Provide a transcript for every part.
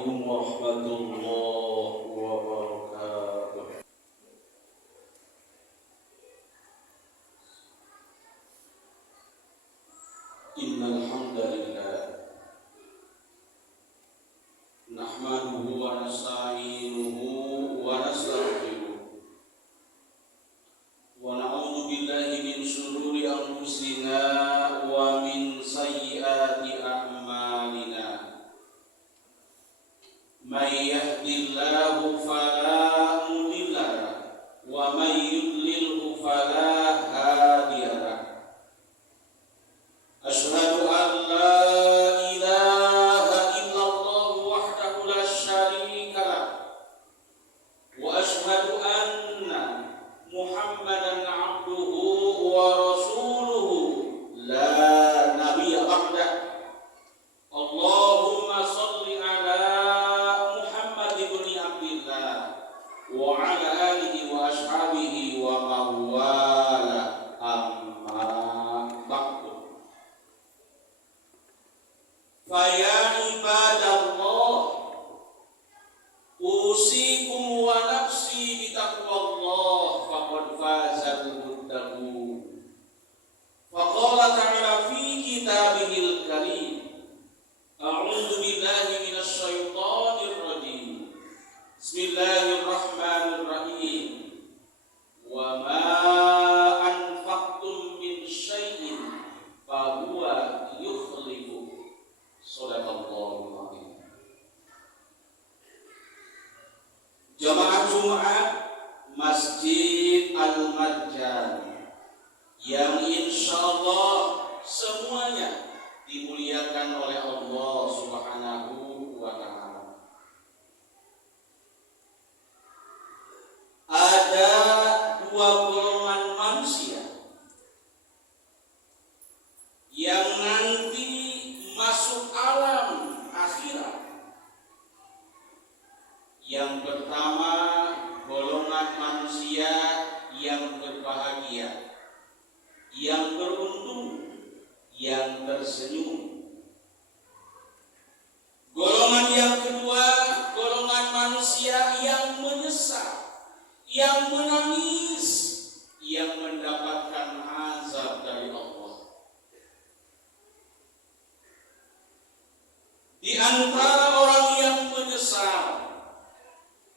Assalamualaikum warahmatullahi wabarakatuh. Innal hamdalillah nahmaduhu wa nasta'inuhu wa nastaghfiruh wa na'udzu billahi min shururi anfusina wa min sayyiati a'malina. May yahdihillahu fala mudilla lahu wa may yudlilhu fala hadiya lahu. Asyhadu an la ilaha illallah wahdahu la syarika lahu wa asyhadu anna Muhammadan abduhu wa rasuluhu la nabiyya ba'dah. Allahumma shalli ala wa ala alihi wa ashabihi wa mawala amma ba'du. Faya ibadallah usikum wa nafsi bitaqwallah faqad fazal muttaqun. Faqala ta'ala fi kitabihil karim, a'udzu billahi minasy syaithanir rajim. Bismillahirrahmanirrahim. Wa ma anfaqtum min syai'in fa huwa yukhlifu. Shadaqallahul azim. Jamaah Jumat Masjid Al-Marjan yang insyaallah semuanya dimuliakan oleh Allah Subhanahu wa ta'ala. Ada dua golongan manusia yang nanti masuk alam akhirat. Yang pertama, golongan manusia yang berbahagia, yang beruntung, yang tersenyum. Golongan yang kedua, golongan manusia yang menyesal, yang menangis, yang mendapatkan azab dari Allah. Di antara orang yang menyesal,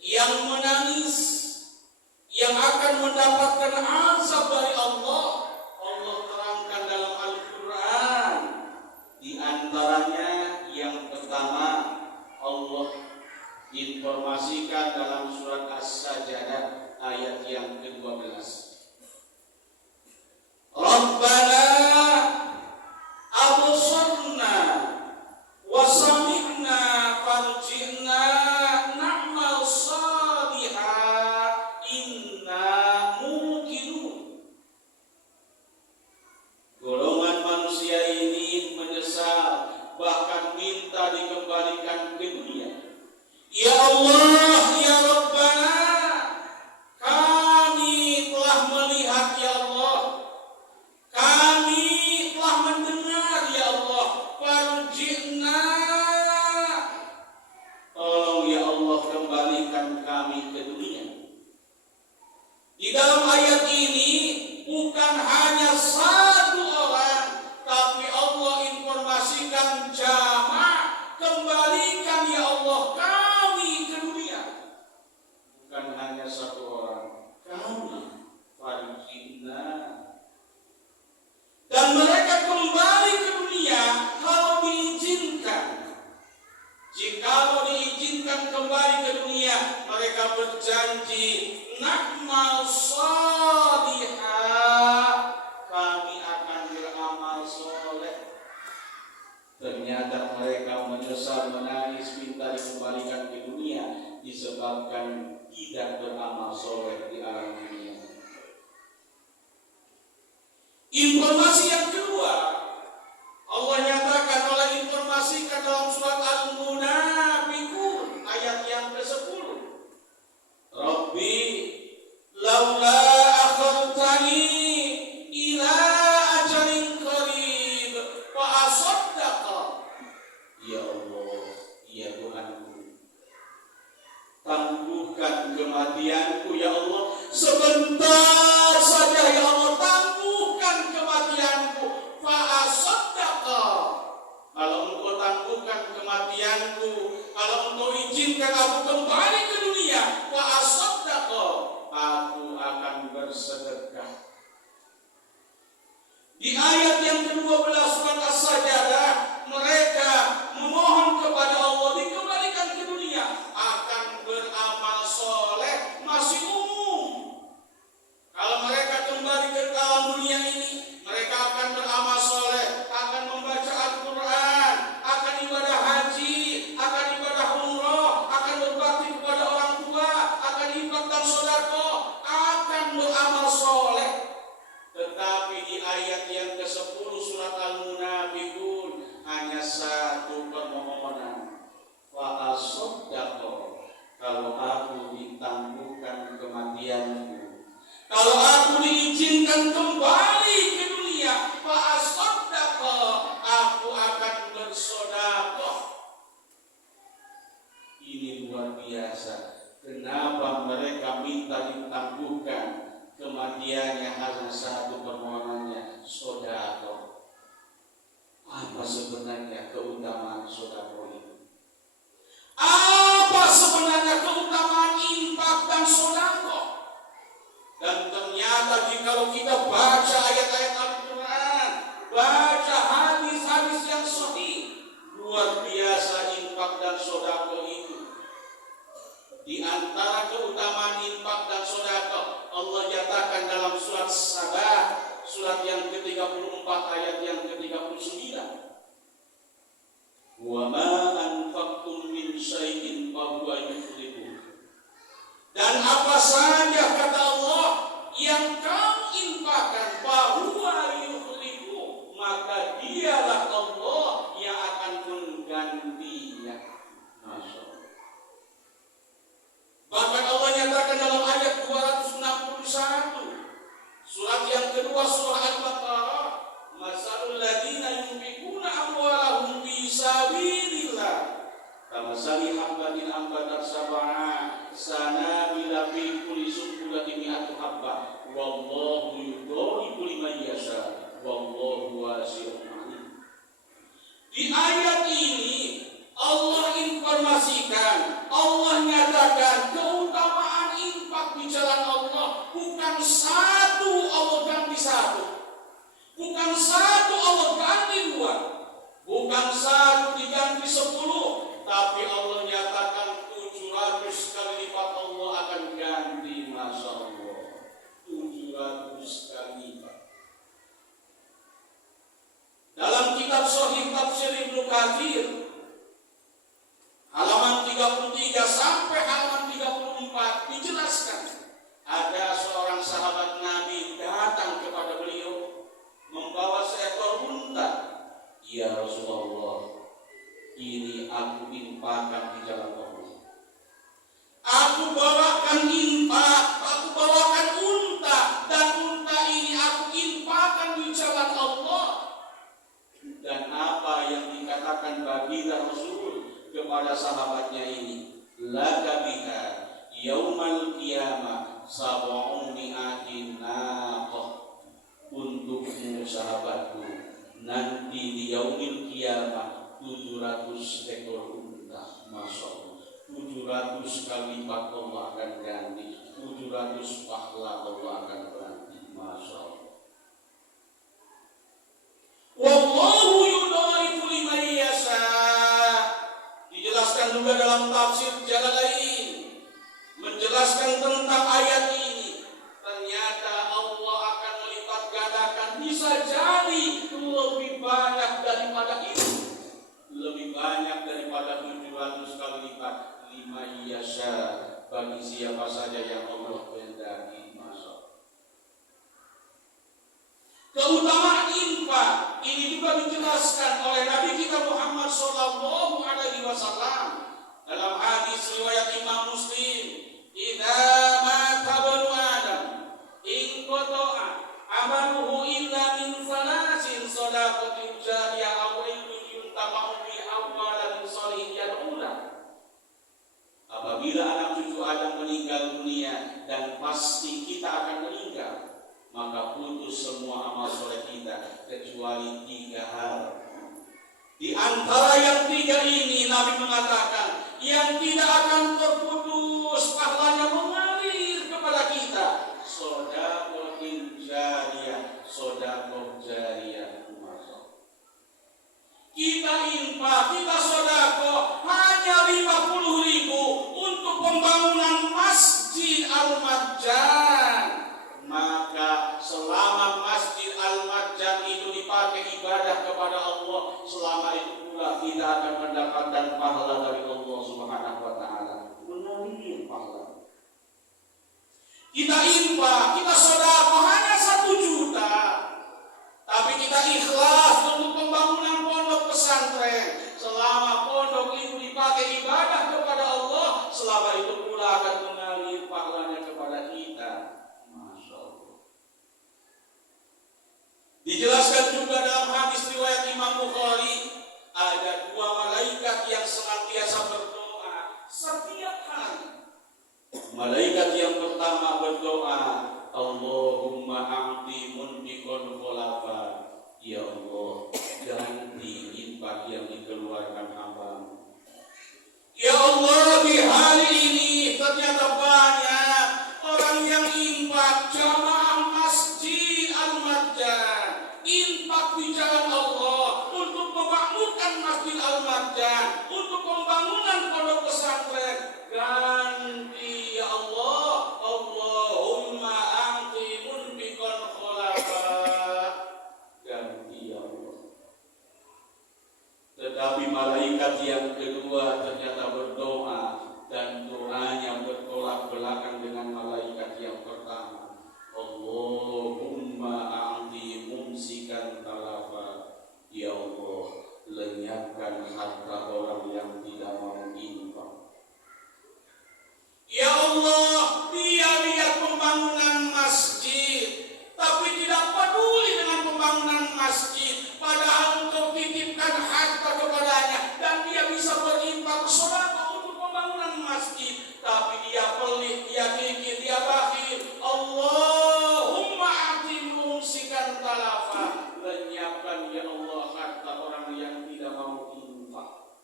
yang menangis, yang akan mendapatkan azab dari Allah, Allah terangkan dalam Al-Quran. Di antaranya yang pertama, Allah informasikan dalam surat As-Sajdah ayat yang ke-12. Rabbana absarna wa sami'na farji'na na'mal shalihan inna muqinun. Golongan manusia ini menyesal, bahkan minta dikembalikan ke dunia. Ya Allah, ya Rabbana, kami telah melihat ya Allah, kami telah mendengar ya Allah, farji'na, tolong ya Allah kembalikan kami ke dunia. Di dalam ayat ini bukan hanya satu orang, tapi Allah informasikan jamaah, kembalikan ya Allah kami ke dunia. Bukan hanya satu orang, kami farji'na. Dan mereka kembali ke dunia kalau diizinkan. Jikalau diizinkan kembali ke dunia, mereka berjanji na'mal shalihan, kami akan beramal soleh. Ternyata mereka menyesal, menangis, minta dikembalikan ke dunia disebabkan tidak beramal soleh di alam dunia. Informasi yang kedua, Allah nyatakan, oleh informasikan dalam surat Al-Munafiqun ayat yang ke-10. Rabbi laula akhartani ila ajalin qarib fa asaddaqa. Ya Allah, ya Tuhanku, kematianku ya Allah. Sebentar saja ya Allah, tangguhkan kematianku. Fa'asaddaqa. Kalau engkau tangguhkan kematianku, kalau engkau izinkan aku kembali ke dunia, fa'asaddaqa, aku akan bersedekah. Di ayat yang ke-12 surat As-Sajdah, mereka memohon kepada Allah dikembalikan ke dunia, akan beramal soleh, masih umum. Kalau mereka kembali ke dalam dunia ini, mereka akan beramal soleh, akan membaca Al-Quran, akan ibadah haji, akan ibadah umroh, akan berbakti kepada orang tua, akan infak dan sedekah, akan beramal soleh. Tetapi di ayat yang ke-10 surat Al-Munafiqun hanya satu permohonan. Fa'asaddaqa, kalau aku ditangguhkan kematianku, kalau aku diizinkan kembali ke dunia, fa'asaddaqa, aku akan bersedekah. Ini luar biasa. Kenapa mereka minta ditangguhkan kematiannya? Hanya satu permohonannya, sedekah. Apa sebenarnya keutamaan sedekah itu? Apa sebenarnya keutamaan infak dan sedekah? Dan ternyata jikalau kita baca ayat-ayat Al-Quran, baca hadis-hadis yang sahih, luar biasa infak dan sedekah itu. Di antara keutamaan infak dan sedekah, Allah nyatakan dalam surat Sabah, surat yang ke-34 ayat yang ke-39. Wa ma anfaqtum min syai'in fa huwa yukhlifuh. Dan apa saja kata Allah yang kamu infakkan, fa huwa yukhlifuh, maka dialah Allah yang akan menggantinya. Masya Allah. Bahkan Allah nyatakan dalam ayat 261 surat yang kedua surah Al-Baqarah, masalul ladzina yunfiquna amwalahum fi sabilillah kamasali habbatin ambatat sab'a sanabila fi kulli sunbulatin mi'atu habbah wallahu yudhi'u liman yasha wallahu wasi'un alim. Di ayat ini Allah informasikan, Allah nyatakan keutamaan infak di jalan Allah bukan satu Allah ganti satu, bukan satu Allah ganti dua, bukan satu diganti 10, tapi Allah nyatakan 700 kali lipat Allah akan ganti. Masya Allah, 700 kali lipat. Dalam kitab Sahih Tafsir Ibnu Katsir halaman 33 sampai halaman 34 dijelaskan, ada seorang sahabat Nabi datang kepada beliau membawa seekor unta. Ya Rasulullah, ini aku infakkan di jalan Allah. Aku bawakan infak, aku bawakan unta, dan unta ini aku infakkan di jalan Allah. Dan apa yang dikatakan baginda Rasul kepada sahabatnya ini, laka biha yaumal qiyamah sab'un mi'atin naqah, untukmu sahabatku nanti di yaumil qiyamah 700 ekor unta. Masya Allah, 700 kali lipat Allah akan ganti, 700 pahala Allah akan ganti. Masya Allah. Wallahu yudhaifu liman yasha. Dijelaskan juga dalam tafsir Jalalain menjelaskan tentang ayat ini. Ternyata Allah akan melipat gandakan, bisa jadi lebih banyak daripada itu, lebih banyak daripada 700 kali lipat. Liman yasha, bagi siapa saja yang Allah kehendaki. Keutamaan infak ini juga dijelaskan oleh Nabi kita Muhammad sallallahu alaihi wasallam dalam hadis riwayat Imam Muslim, "Idza mata banu Adam in qata'a amaluhu illa min salasin shadaqatin jariyah aw ilmin yuntafa'u bi awwalan shalihin yad'una." Apabila anak cucu Adam meninggal terputus semua amal soleh kita kecuali 3 hal. Di antara yang 3 ini Nabi mengatakan yang tidak akan terputus pahalanya mengalir kepada kita. Sedekah jariyah, sedekah jariyah. Kita infak, kita sedekah hanya 50.000 untuk pembangunan Masjid Al-Marjan. Maka selama Masjid Al-Marjan itu dipakai ibadah kepada Allah, selama itu pula kita akan mendapatkan pahala dari Allah Subhanahu wa taala. Mengalir pahala. Kita infak, kita sedekah hanya 1 juta. Tapi kita ikhlas untuk pembangunan pondok pesantren. Selama pondok itu dipakai ibadah kepada Allah, selama itu pula akan mengalir pahalanya kepada kita. Masya Allah. Dijelaskan juga dalam hadis riwayat Imam Bukhari, ada 2 malaikat yang senantiasa berdoa setiap hari. Malaikat yang pertama berdoa, Allahumma a'ti munfiqan khulafa. Ya Allah, ganti infak yang dikeluarkan hamba-Mu. Ya Allah, di hari ini ternyata banyak orang yang infak jamaah Masjid Al-Marjan, infak di jalan Allah untuk memakmurkan Masjid Al-Marjan, untuk pembangunan pondok pesantren. Ganti ya Allah, Allahumma a'ti munfiqan khulafa. Ganti ya Allah. Tetapi malaikat yang kedua ternyata berdoa, dan doanya bertolak belakang dengan malaikat yang pertama. Allahumma a'ti mumsikan talafa. Ya Allah, lenyapkan harta orang yang tidak mau infak. Ya Allah, dia lihat pembangunan masjid, tapi tidak peduli dengan pembangunan masjid. Padahal untuk titipkan harta kepadanya, dan dia bisa berinfak sedekah untuk pembangunan masjid. Tapi dia pelit, dia gigit, dia bakhil. Allahumma a'ti mumsikan talafa. Lenyapkan ya Allah harta orang yang tidak mau infak.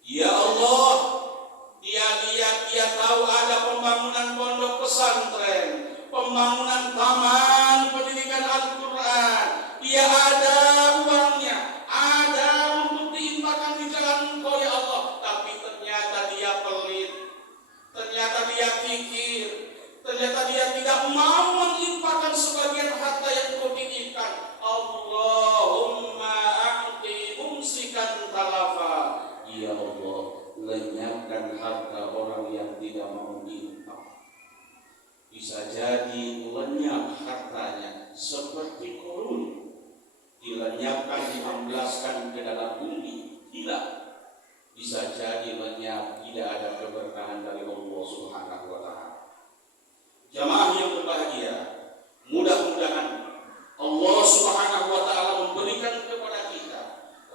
Ya Allah, dia lihat, dia tahu ada pembangunan pondok pesantren, pembangunan taman pendidikan Al-Quran. Dia ada uangnya, ada untuk diinfakkan di jalan Engkau ya Allah. Tapi ternyata dia pelit, ternyata dia pikir, ternyata dia tidak mau menginfakkan sebagian harta yang Engkau titipkan. Allahumma a'ti mumsikan talafa. Ya Allah, lenyapkan harta orang yang tidak mau infak. Bisa jadi lenyap hartanya seperti korun, dilenyapkan, diamblaskan ke dalam bumi, hilang. Bisa jadi lenyap, tidak ada keberkahan dari Allah Subhanahu wa taala. Jamaah yang berbahagia, mudah-mudahan Allah Subhanahu wa taala memberikan kepada kita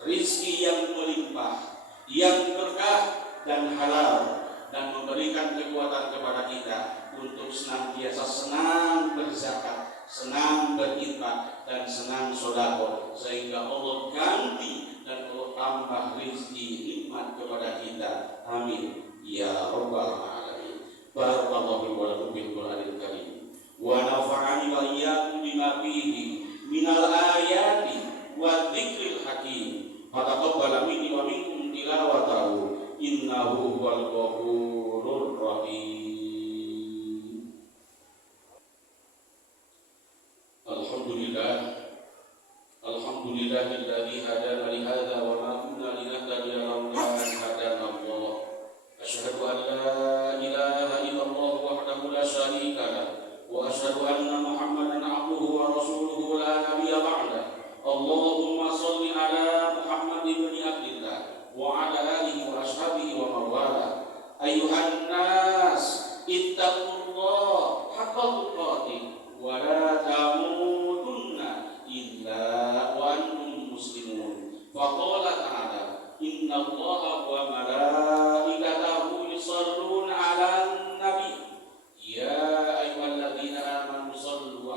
rizki yang melimpah, yang berkah dan halal, dan memberikan kekuatan kepada kita untuk senantiasa senang berzakat, senang berinfak, dan senang sedekah, sehingga Allah ganti dan Allah tambah rezeki nikmat kepada kita. Amin ya rabbal alamin. Barakallahu wa lakum bil Qur'anil karim wa nafa'ani wa iyyakum bima fihi minal ayati wa dzikril hakim. Fataqabbal minni wa minkum tilawatahu innahu huwal ghafurur rahim. Alhamdulillahilladzi hadana li hadza wa ma kunna linahtadiya laula an hadana Allah. Asyhadu an la ilaha illallah wahdahu la syarika lah wa asyhadu anna Muhammadan abduhu wa rasuluhu la nabiyya ba'da. Allahumma shalli ala Muhammad ibn Abdillah wa ala alihi wa ashabihi wa mawala. Ayuhan nas ittaqullah haqqa tuqatih wa la tamutunna illa wa antum muslimun. Faqala ta'ala innallaha wa malaikatahu yusholluna 'alan nabi ya ayyuhalladzina amanu shallu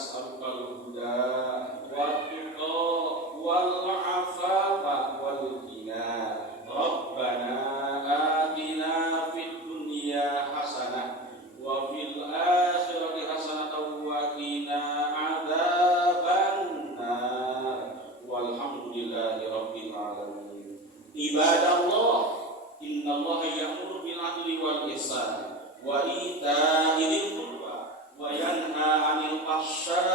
nas'alukal huda wat tuqa wal afafa wal ghina. Rabbana atina fid dunya hasanah wa fil akhirati hasanah wa qina adzabannar. Walhamdulillahi rabbil alamin. Ibadallah, innallaha ya'muru bil adli wal ihsan wa ita'i dzil qurba wa yanha 'anil fahsya'i